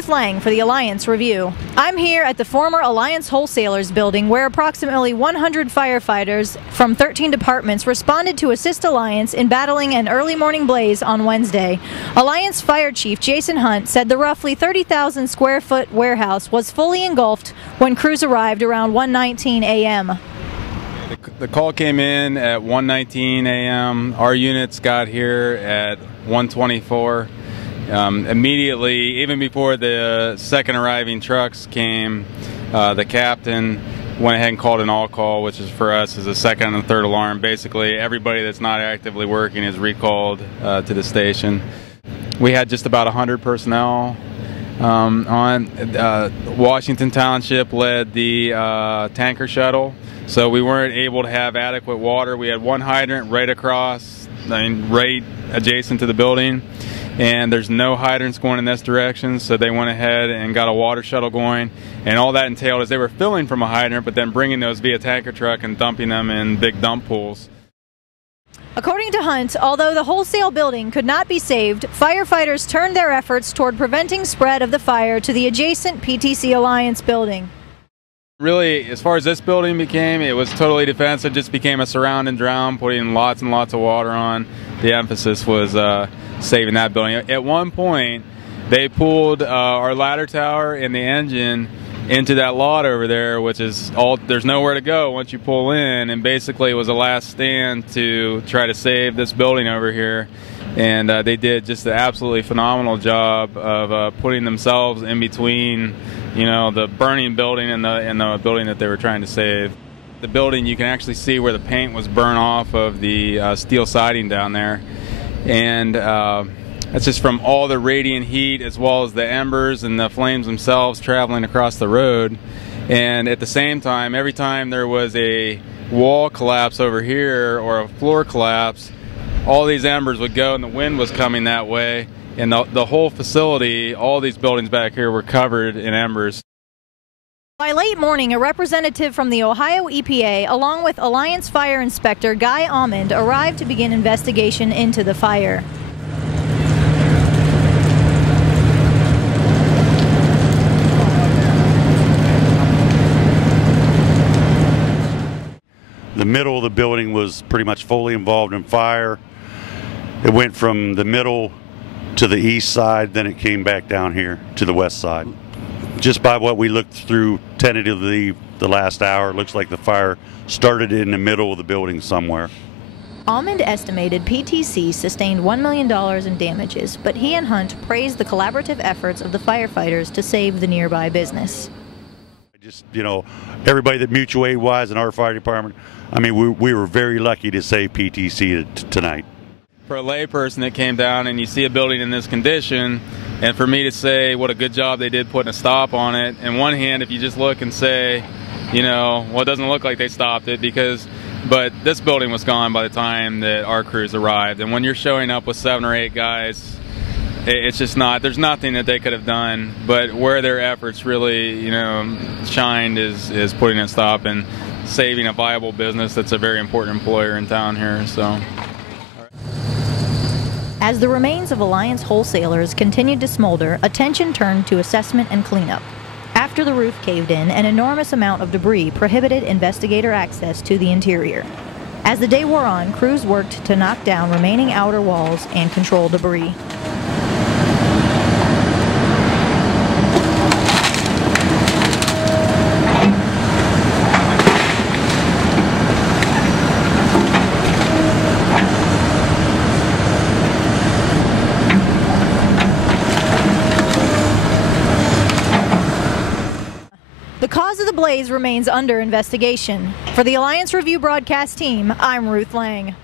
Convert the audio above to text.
Ruth Lang for the Alliance Review. I'm here at the former Alliance Wholesalers building where approximately 100 firefighters from 13 departments responded to assist Alliance in battling an early morning blaze on Wednesday. Alliance Fire Chief Jason Hunt said the roughly 30,000 square foot warehouse was fully engulfed when crews arrived around 1:19 a.m. The call came in at 1:19 a.m. Our units got here at 1:24. Immediately, even before the second arriving trucks came, the captain went ahead and called an all-call, which is for us is a second and third alarm. Basically, everybody that's not actively working is recalled to the station. We had just about 100 personnel on. Washington Township led the tanker shuttle, so we weren't able to have adequate water. We had one hydrant right across, right adjacent to the building, and there's no hydrants going in this direction, so they went ahead and got a water shuttle going, and all that entailed is they were filling from a hydrant but then bringing those via tanker truck and dumping them in big dump pools. According to Hunt, although the wholesale building could not be saved, firefighters turned their efforts toward preventing spread of the fire to the adjacent PTC Alliance building. Really, as far as this building became, it was totally defensive, just became a surround and drown, putting lots and lots of water on. The emphasis was saving that building. At one point, they pulled our ladder tower and the engine into that lot over there, which is all, there's nowhere to go once you pull in, and basically it was a last stand to try to save this building over here. And they did just an absolutely phenomenal job of putting themselves in between, you know, the burning building and the building that they were trying to save. The building, you can actually see where the paint was burned off of the steel siding down there, and that's just from all the radiant heat as well as the embers and the flames themselves traveling across the road. And at the same time, every time there was a wall collapse over here or a floor collapse, all these embers would go and the wind was coming that way, and the whole facility, all these buildings back here were covered in embers. By late morning, a representative from the Ohio EPA, along with Alliance Fire Inspector Guy Almond, arrived to begin investigation into the fire. The middle of the building was pretty much fully involved in fire. It went from the middle to the east side, then it came back down here to the west side. Just by what we looked through tentatively the last hour, it looks like the fire started in the middle of the building somewhere. Almond estimated PTC sustained $1 million in damages, but he and Hunt praised the collaborative efforts of the firefighters to save the nearby business. Just, you know, everybody that mutual aid wise in our fire department, I mean, we were very lucky to save PTC tonight. For a layperson that came down and you see a building in this condition, and for me to say what a good job they did putting a stop on it, in one hand, if you just look and say, you know, well, it doesn't look like they stopped it but this building was gone by the time that our crews arrived. And when you're showing up with 7 or 8 guys, it's just not, there's nothing that they could have done, but where their efforts really, you know, shined is putting a stop and saving a viable business that's a very important employer in town here. So. As the remains of Alliance Wholesalers continued to smolder, attention turned to assessment and cleanup. After the roof caved in, an enormous amount of debris prohibited investigator access to the interior. As the day wore on, crews worked to knock down remaining outer walls and control debris. The cause of the blaze remains under investigation. For the Alliance Review broadcast team, I'm Ruth Lang.